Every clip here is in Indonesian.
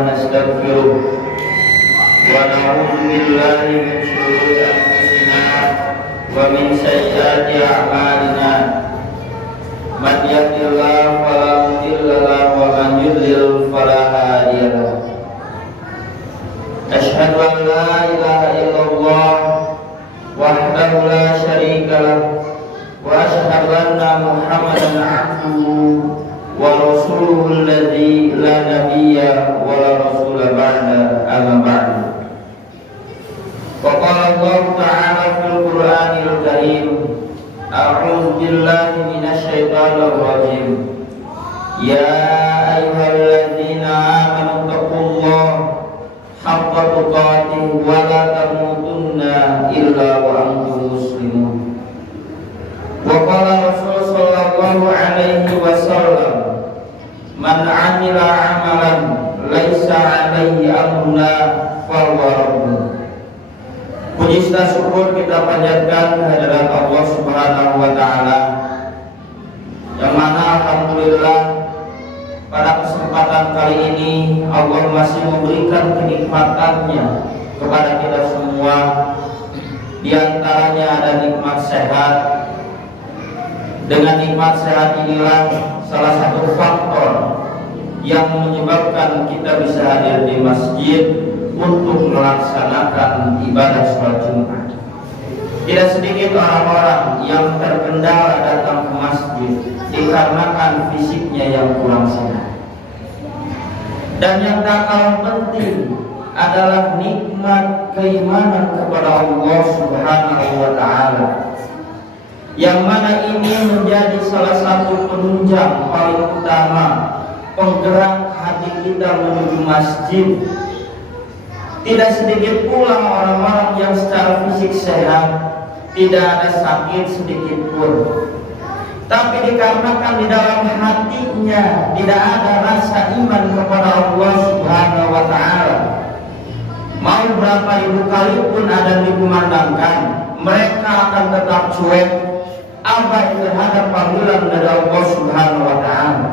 ونستغفره ونعوذ بالله من شرور أنفسنا ومن سيئات أعمالنا من يهد الله فلا مضل له ومن يضلل فلا هادي له أشهد أن لا إله إلا الله وحده لا شريك له وأشهد أن محمدا عبده ورسوله الذي لا نبي ولا رسول بعد أما بعد وقال الله تعالى في القرآن الكريم أعوذ بالله من الشيطان الرجيم يا أيها الذين آمنوا اتقوا الله حق تقاته ولا تموتن إلا وأنتم مسلمون وقال رسول صلى الله عليه وسلم من عمل عملا ليس عليه أمرنا فهو رد. Puji syukur kita panjatkan kehadirat Allah Subhanahu wa taala yang mana alhamdulillah pada kesempatan kali ini Allah masih memberikan kenikmatannya kepada kita semua. Di antaranya ada nikmat sehat. Dengan nikmat sehat inilah salah satu faktor yang menyebabkan kita bisa hadir di masjid untuk melaksanakan ibadah sholat Jumat. Tidak sedikit orang-orang yang terkendala datang ke masjid dikarenakan fisiknya yang kurang sehat. Dan yang tak kalah penting adalah nikmat keimanan kepada Allah Subhanahu wa taala, yang mana ini menjadi salah satu penunjang paling utama penggerak hati kita menuju masjid. Tidak sedikit pula orang-orang yang secara fisik sehat, tidak ada sakit sedikit pun, tapi dikarenakan di dalam hatinya tidak ada rasa iman kepada Allah Subhanahu wa taala, mau berapa ribu kali pun ada dikumandangkan, mereka akan tetap cuek, abai terhadap panggilan dari Allah Subhanahu wa taala.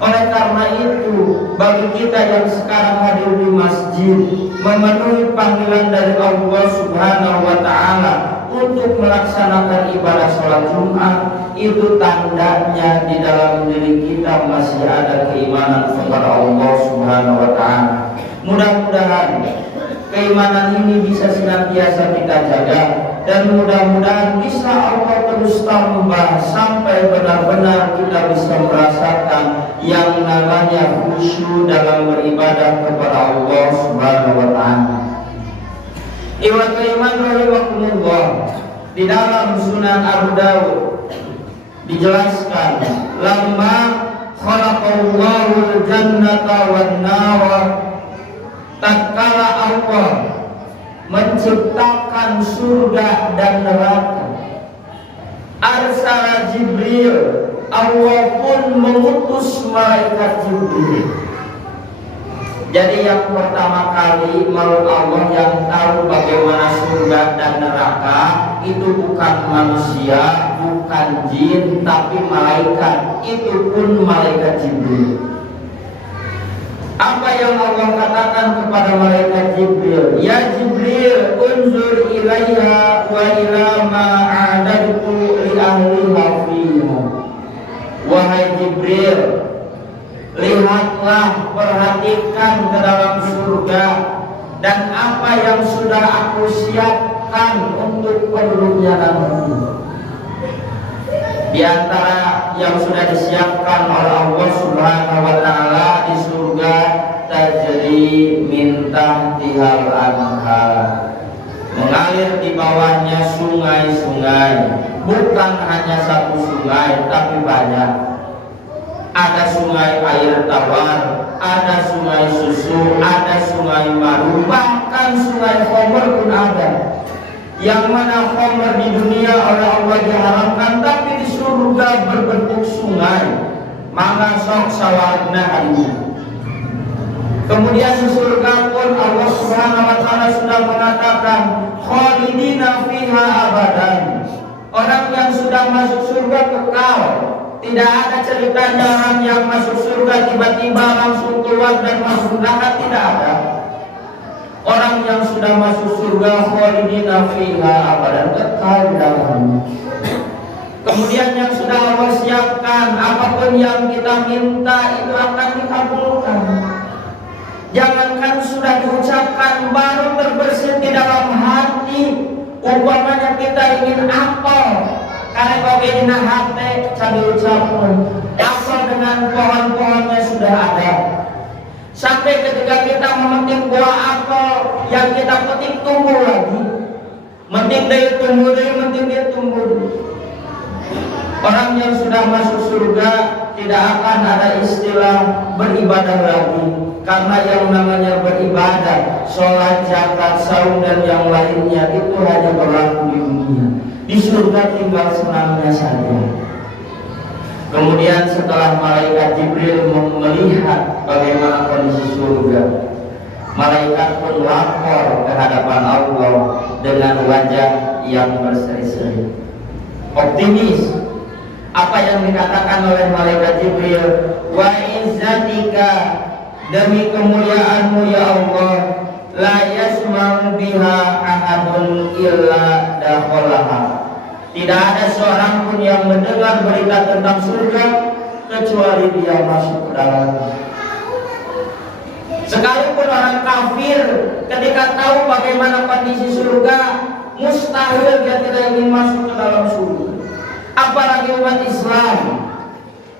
Oleh karena itu, bagi kita yang sekarang hadir di masjid memenuhi panggilan dari Allah Subhanahu wa taala untuk melaksanakan ibadah sholat Jumat, itu tandanya di dalam diri kita masih ada keimanan kepada Allah Subhanahu wa taala. Mudah-mudahan keimanan ini bisa senantiasa kita jaga, dan mudah-mudahan bisa Allah terus tambah sampai benar-benar kita bisa merasakan yang namanya khusyuk dalam beribadah kepada Allah Subhanahu wa taala. Iwan keiman rahimakumullah, di dalam Sunan Abu Dawud dijelaskan, lamma khalaqallahu jannata wan nara, tatkala Allah menciptakan surga dan neraka, arsala Jibril, Allah pun mengutus malaikat Jibril. Jadi yang pertama kali makhluk Allah yang tahu bagaimana surga dan neraka itu bukan manusia, bukan jin, tapi malaikat. Itu pun malaikat Jibril. Apa yang Allah katakan kepada malaikat Jibril? Ya Jibril, unzur ilaiha wa ila ma a'adadtu li ahliha fiha. Wahai Jibril, lihatlah, perhatikan ke dalam surga dan apa yang sudah aku siapkan untuk penduduknya nanti. Di antara yang sudah disiapkan oleh Allah Subhanahu wa taala di surga, tajri min tahtihal anhar, mengalir di bawahnya sungai-sungai. Bukan hanya satu sungai, tapi banyak. Ada sungai air tawar, ada sungai susu, ada sungai madu, bahkan sungai khamr pun ada. Yang mana khamr di dunia oleh Allah diharamkan, tapi di surga berbentuk sungai. Maka sok sawarna hadinya. Kemudian di surga pun Allah Subhanahu wa taala sudah mengatakan khalidina fiha abadan. Orang yang sudah masuk surga kekal tidak ada ceritanya orang yang masuk surga tiba-tiba langsung keluar dan masuk neraka, tidak ada. Orang yang sudah masuk surga khalidina fiha abadan, kekal dalamnya. Kemudian yang sudah Allah siapkan, apapun yang kita minta itu akan dikabulkan. Jangankan sudah diucapkan, baru terbersit di dalam hati. Umpamanya kita ingin apel, karena bagian hati cabai ucapan apel dengan pohon-pohonnya sudah ada. Sampai ketika kita memetik buah apel yang kita petik tumbuh lagi, metik dia tumbuh, metik dia tumbuh. Orang yang sudah masuk surga tidak akan ada istilah beribadah lagi, karena yang namanya beribadah, sholat, zakat, saum dan yang lainnya itu hanya berlaku di dunia. Di surga tinggal senangnya saja. Kemudian setelah malaikat Jibril melihat bagaimana kondisi surga, malaikat pun lapor ke hadapan Allah dengan wajah yang berseri-seri, optimis. Apa yang dikatakan oleh malaikat Jibril, wa izzatika, demi kemuliaanmu ya Allah, la yasma'u biha ahadun illa dakhalaha. Tidak ada seorang pun yang mendengar berita tentang surga kecuali dia masuk ke dalamnya. Sekalipun orang kafir ketika tahu bagaimana kondisi surga, mustahil dia tidak ingin masuk ke dalam surga. Apalagi umat Islam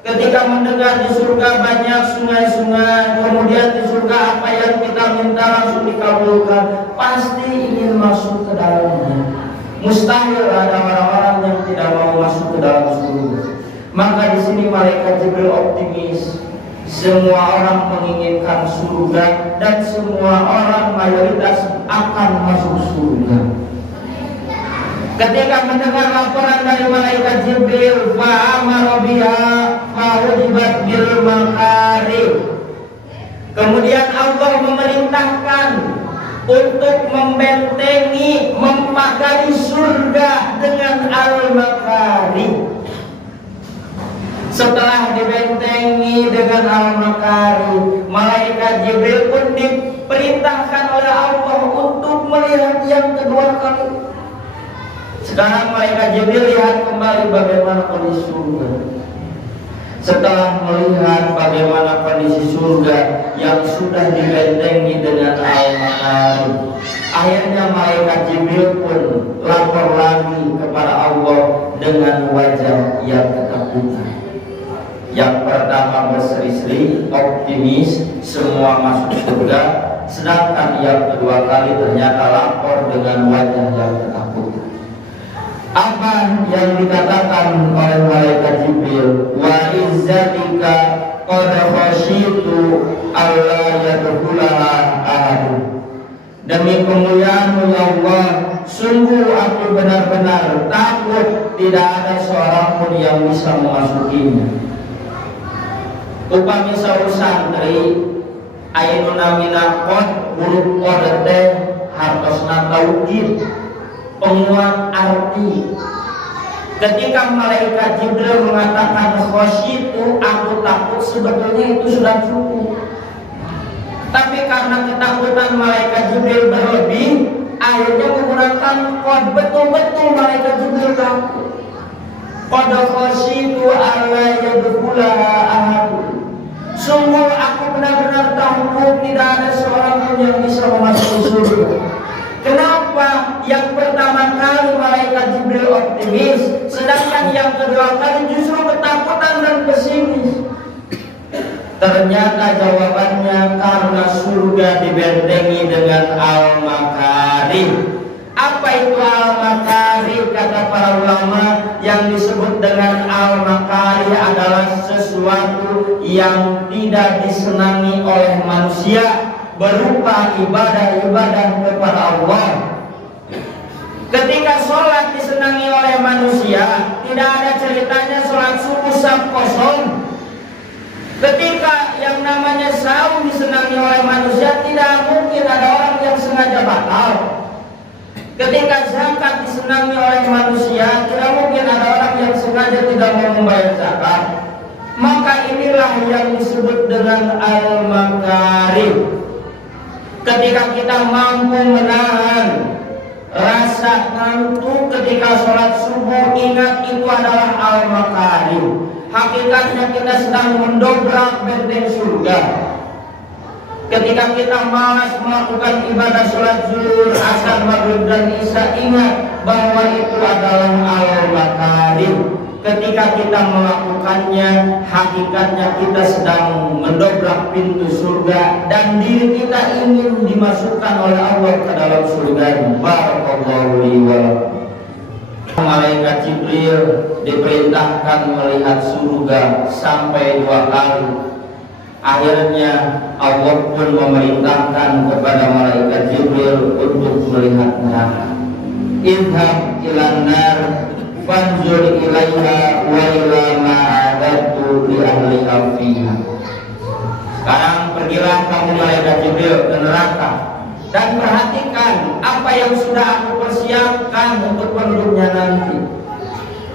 ketika mendengar di surga banyak sungai-sungai, kemudian di surga apa yang kita minta langsung dikabulkan, pasti ingin masuk ke dalamnya. Mustahil ada orang-orang yang tidak mau masuk ke dalam surga. Maka di sini malaikat Jibril optimis. Semua orang menginginkan surga dan semua orang mayoritas akan masuk surga. Ketika mendengar laporan dari malaikat Jibril, fa'amara biha fa'ujibat bil makarih. Kemudian Allah memerintahkan untuk membentengi, mempagari surga dengan al-makari. Setelah dibentengi dengan al-makari, malaikat Jibril pun diperintahkan oleh Allah untuk melihat yang kedua kali. Sekarang malaikat Jibril lihat kembali bagaimana kondisi surga. Setelah melihat bagaimana kondisi surga yang sudah dibentengi dengan al-makari, akhirnya malaikat Jibril pun lapor lagi kepada Allah dengan wajah yang ketakutan. Yang pertama berseri-seri, optimis, semua masuk surga. Sedangkan yang kedua kali ternyata lapor dengan wajah yang ketakutan. Apa yang dikatakan oleh malaikat Jibril, wa izzatika qad khasyitu alla yadkhulaha ahad. Demi kemuliaanmu ya Allah, sungguh aku benar-benar takut tidak ada seorang pun yang bisa memasukinya. Upami saur santri ayeuna minaqot huruf qad teh hartosna tauhid, penguat arti. Ketika malaikat Jibril mengatakan khasyitu, aku takut, sebetulnya itu sudah cukup. Tapi karena ketakutan malaikat Jibril berlebih, akhirnya menggunakan qad, betul-betul malaikat Jibril takut. Qad khasyitu alla yadkhulaha ahad. Sungguh aku benar-benar takut tidak ada seorang pun yang bisa memasuki surga. Kenapa? Yang pertama kali malaikat Jibril optimis, sedangkan yang kedua kali justru ketakutan dan pesimis. Ternyata jawabannya karena surga dibentengi dengan al-makari. Apa itu al-makari? Kata para ulama, yang disebut dengan al-makari adalah sesuatu yang tidak disenangi oleh manusia, berupa ibadah-ibadah kepada Allah. Ketika sholat disenangi oleh manusia, tidak ada ceritanya sholat subuh saf kosong. Ketika yang namanya saum disenangi oleh manusia, tidak mungkin ada orang yang sengaja batal. Ketika zakat disenangi oleh manusia, tidak mungkin ada orang yang sengaja tidak mau membayar zakat. Maka inilah yang disebut dengan al-makarim. Ketika kita mampu menahan rasa ngantuk ketika sholat subuh, ingat itu adalah al-makarim. Hakikatnya kita sedang mendobrak benteng surga. Ketika kita malas melakukan ibadah sholat zuhur, asar, maghrib, dan isya, ingat bahwa itu adalah al-makarim. Ketika kita melakukannya, hakikatnya kita sedang mendobrak pintu surga dan diri kita ingin dimasukkan oleh Allah ke dalam surga. Barakallahu li wa lakum. Malaikat Jibril diperintahkan melihat surga sampai 2 kali. Akhirnya Allah pun memerintahkan kepada malaikat Jibril untuk melihat neraka. Idhab ilan nar fanzur ilaiha wa ila ma'adatu li ahliha fiha. Sekarang pergilah kamu malaikat Jibril ke neraka dan perhatikan apa yang sudah aku persiapkan untuk penduduknya nanti.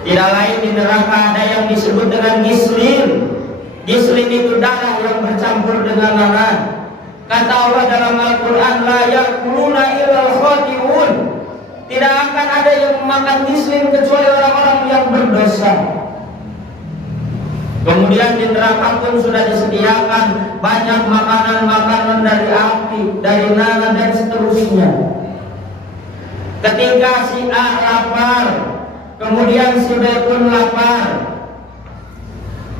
Tidak lain di neraka ada yang disebut dengan gislin. Gislin itu darah yang bercampur dengan nanah. Kata Allah dalam Al-Quran, la yakuluna illal khati'un. Tidak akan ada yang memakan gislin kecuali orang-orang yang berdosa. Kemudian di neraka pun sudah disediakan banyak makanan-makanan dari api, dari nanah dan seterusnya. Ketika si A lapar, kemudian si B pun lapar,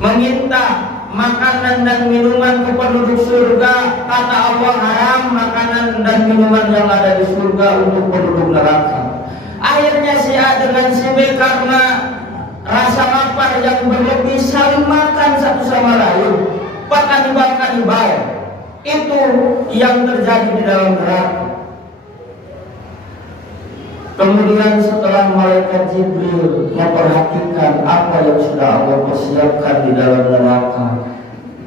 meminta makanan dan minuman ke penduduk surga, kata Allah haram makanan dan minuman yang ada di surga untuk penduduk neraka. Akhirnya si A dengan si B karena rasa lapar yang berlebih saling makan satu sama lain, kanibal. Itu yang terjadi di dalam neraka. Kemudian setelah malaikat Jibril memperhatikan apa yang sudah Allah persiapkan di dalam neraka,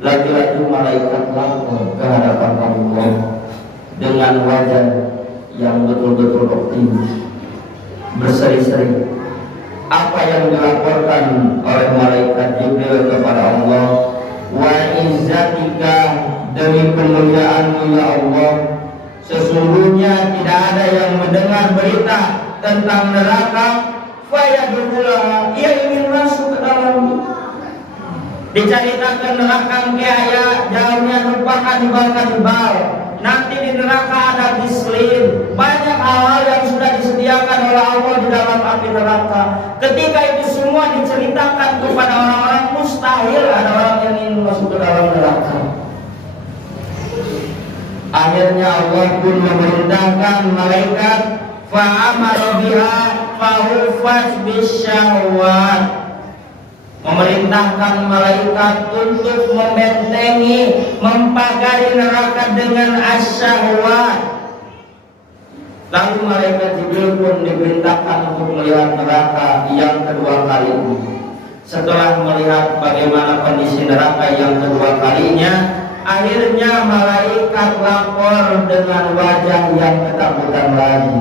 lagi-lagi malaikat lapor ke hadapan Allah dengan wajah yang betul-betul optimis, berseri-seri. Apa yang dilaporkan oleh malaikat Jibril kepada Allah, wa izzatika, demi kemuliaan-Mu ya Allah, sesungguhnya tidak ada yang mendengar berita tentang neraka, fayadkhulaha, ia ingin masuk ke dalamnya. Diceritakan neraka kayak jauhnya rupa kanibal. Nanti di neraka ada gislin, banyak hal-hal yang sudah disediakan oleh Allah di dalam api neraka. Ketika itu semua diceritakan kepada orang-orang, mustahil ada orang yang ingin masuk ke dalam neraka. Akhirnya Allah pun memerintahkan malaikat fa'amara biha fahufat bisyahwat, memerintahkan malaikat untuk membentengi, mempagari neraka dengan asyahwat. Lalu malaikat Jibril pun diperintahkan untuk melihat neraka yang kedua kali. Setelah melihat bagaimana kondisi neraka yang kedua kalinya, akhirnya malaikat lapor dengan wajah yang ketakutan lagi.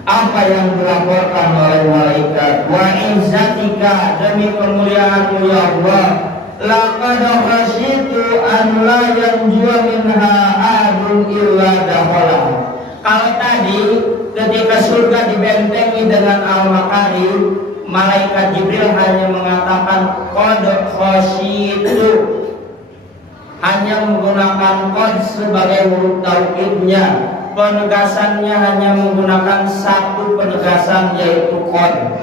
Apa yang dilaporkan oleh malaikat? Wa izzatika, demi kemuliaan-Mu ya Allah, laqad khasyitu an la yanjua minha ahadun illa dakhala. Kalau tadi ketika surga dibentengi dengan al-makarim, malaikat Jibril hanya mengatakan qad khasyitu, hanya menggunakan qad sebagai huruf taukidnya. Penegasannya hanya menggunakan satu penegasan, yaitu qad.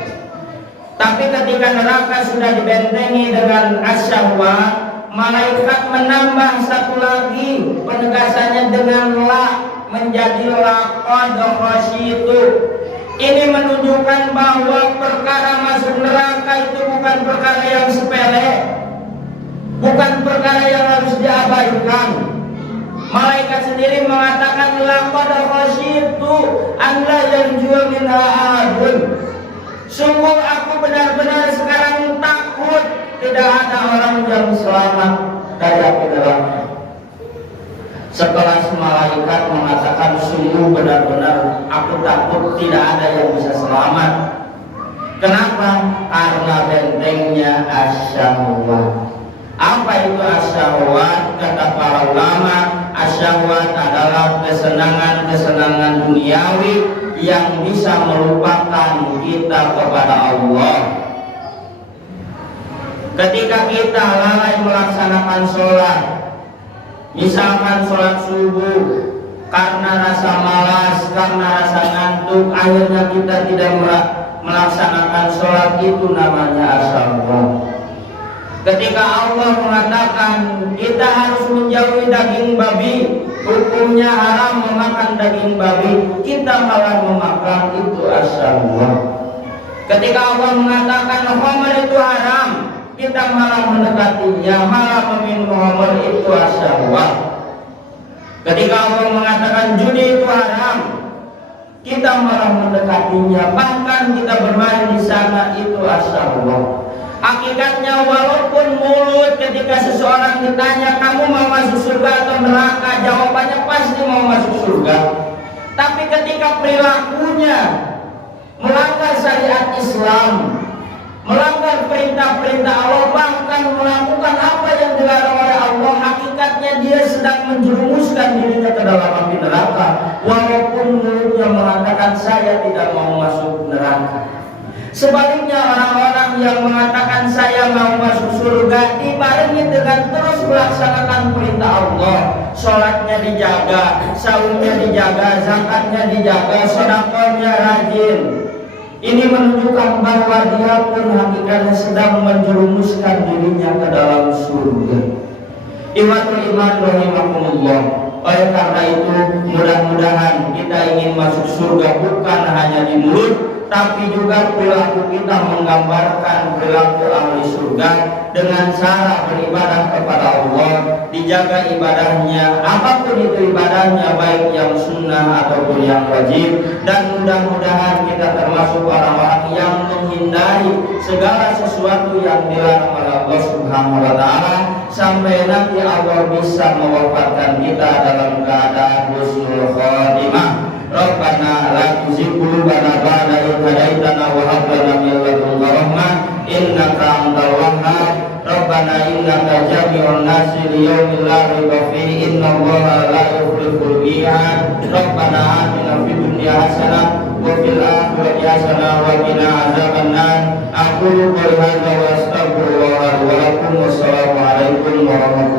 Tapi ketika neraka sudah dibentengi dengan asyahwat, malaikat menambah satu lagi penegasannya dengan la, menjadi laqad khasyitu. Ini menunjukkan bahwa perkara masuk neraka itu bukan perkara yang sepele, bukan perkara yang harus diabaikan. Malaikat sendiri mengatakan laqad khasyitu an la yanjua minha ahadun. Sungguh aku benar-benar sekarang takut tidak ada orang yang selamat dari api neraka. Sekelas malaikat mengatakan, sungguh benar-benar aku takut tidak ada yang bisa selamat. Kenapa? Karena bentengnya asyahwat. Apa itu asyahwat? Kata para ulama, asyahwat adalah kesenangan-kesenangan duniawi yang bisa melupakan kita kepada Allah. Ketika kita lalai melaksanakan sholat, misalkan sholat subuh, karena rasa malas, karena rasa ngantuk, akhirnya kita tidak melaksanakan sholat, itu namanya asyahwat. Ketika Allah mengatakan kita harus menjauhi daging babi, hukumnya haram memakan daging babi, kita malah memakan, itu asyahwat. Ketika Allah mengatakan khamr itu haram, kita malah mendekatinya, malah meminum khamr, itu asyahwat. Ketika Allah mengatakan judi itu haram, kita malah mendekatinya, bahkan kita bermain di sana, itu asyahwat. Hakikatnya walaupun mulut ketika seseorang ditanya kamu mau masuk surga atau neraka, jawabannya pasti mau masuk surga. Tapi ketika perilakunya melanggar syariat Islam, melanggar perintah-perintah Allah, bahkan melakukan apa yang dilarang oleh Allah, hakikatnya dia sedang menjerumuskan dirinya ke dalam api neraka, walaupun mulutnya mengatakan saya tidak mau masuk neraka. Sebaliknya orang-orang yang mengatakan saya mau masuk surga dibarengi dengan terus melaksanakan perintah Allah, sholatnya dijaga, saumnya dijaga, zakatnya dijaga, sedekahnya rajin. Ini menunjukkan bahwa dia pun hakikatnya sedang menjerumuskan dirinya ke dalam surga. Ikhwatul iman rahimakumullah. Oleh karena itu mudah-mudahan kita ingin masuk surga bukan hanya di mulut, tapi juga perilaku kita menggambarkan perilaku ahli surga dengan cara beribadah kepada Allah, dijaga ibadahnya, apapun itu ibadahnya, baik yang sunnah ataupun yang wajib, dan mudah-mudahan kita termasuk orang-orang yang menghindari segala sesuatu yang dilarang oleh Allah Subhanahu wa Ta'ala, sampai nanti Allah bisa mewafatkan kita dalam keadaan husnul khotimah. Rabbana la tuzigh qulubana ba'da idh hadaitana wa hab lana min ladunka rahmah innaka antal wahhab. Rabbana innaka jami'un nasi liyaumin la raiba fihi innallaha la yukhliful mi'ad. Rabbana atina fid dunya hasanah wa fil akhirati hasanah wa qina azabannar. Aqulu qouli hadza wa astaghfirullah wa lakum. Wassalamu alaikum warahmatullahi wabarakatuh.